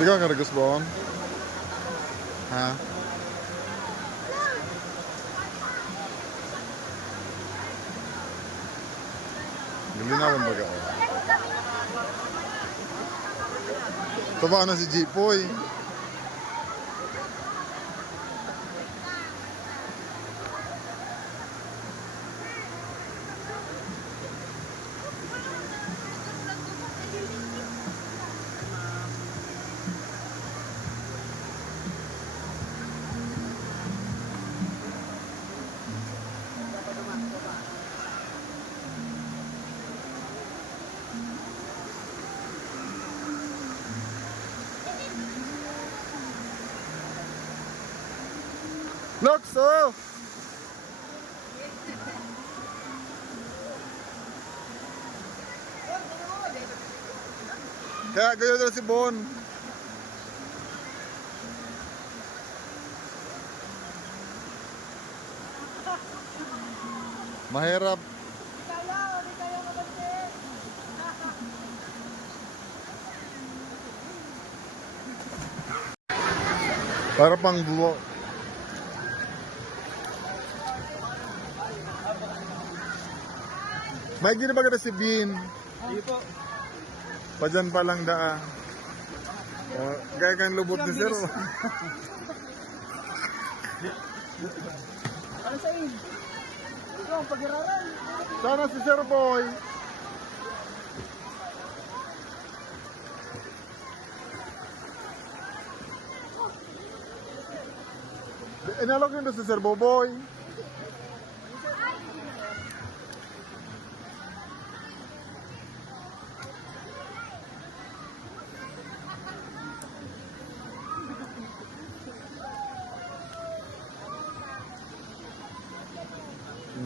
Di ka karagas ba? Ha? Galinawan ba ka? Taba na si Jipoy. Lokso! Kaya gayo na si Bon. Mahirap. Para pang buo. May gina ba ka si Bean? Hindi po. Pa dyan pa lang daa. Gaya kang lubot ni Sir. Ano sa iyo? Ikaw, pag-iraran. Sana si Sir Boy. Inalog nyo si Sir Boboy.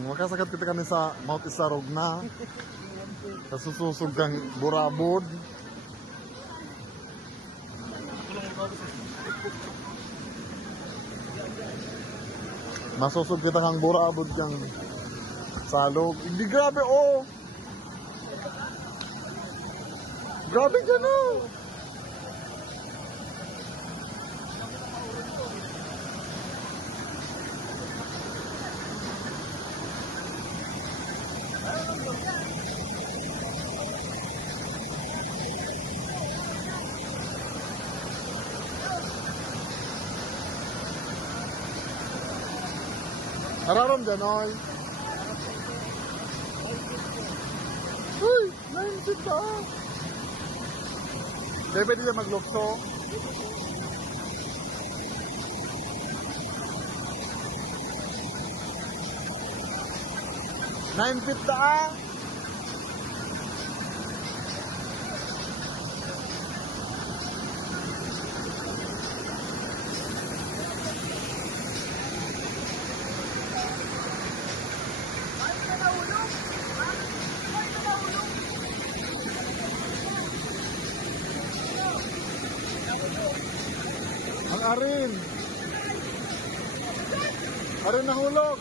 Makasagat kita kami sa Mount Isarog na. Kasususog kang burabod. Masusog kita kang burabod kang salog. Hindi grabe oh. Grabe ka na. Araram dyan, oy. Uy, nainsit ka. Kaya pwede dyan maglukso. Nainsit ka. Ang arin. Arin nahulog.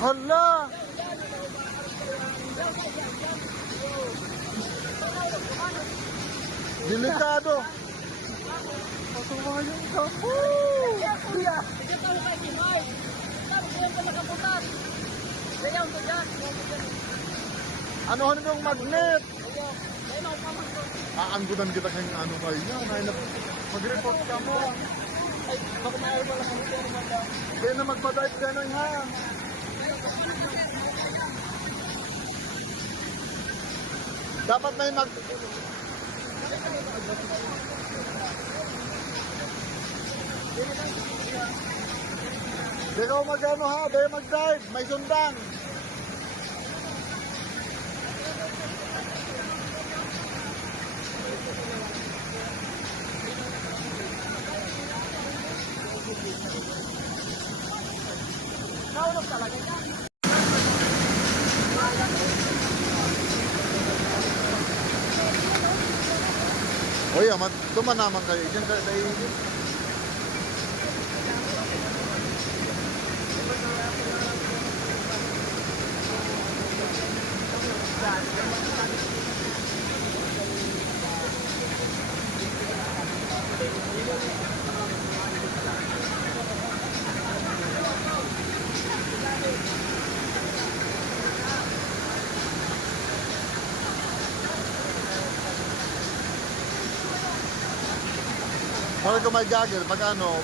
Hala. Delikado. Patumayan ka po. Kuya, ito tayo kay Kimay. Sabi ko yung nakaputan. Kaya ako dyan. Ano yung magnet? Aanggutan kita kayong ano kayo yan. Mag-report ka mo. Ay, baka mayroon pala kami pero manda. Kaya na magpa-dive ka nun ha. Dapat may mag... Di ka mag-ano ha, di mag-dive, may sundan. Naulog talaga yan. Oy, amat, duman naman kayo. Diyan ka, dahil... Wala ko may gagawin pag ano,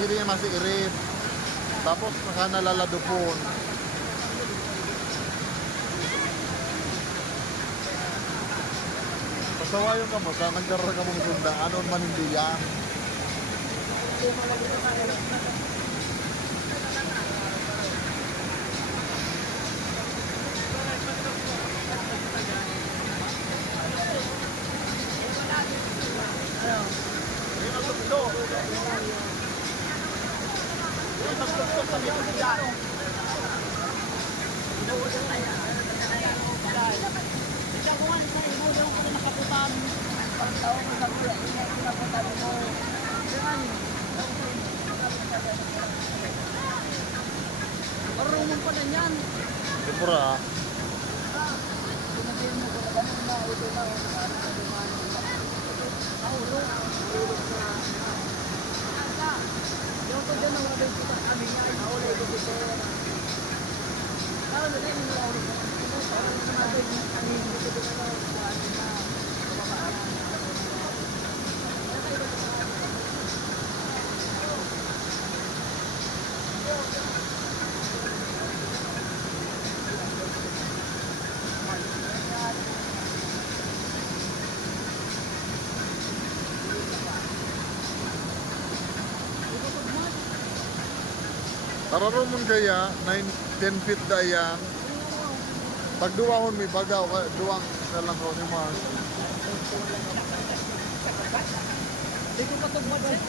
pili niya masih irit. Tapos naka nalaladupon. Pasawayon ka mo sa nagkaroon ka mong sunda. Ano man hindi yan. Marunong pa na yan. Sipura. Tararumon kaya 10 feet dayan. Pag duwahon may bagaw duwang na lang ko ni Mars. Hindi ko patugmad eh.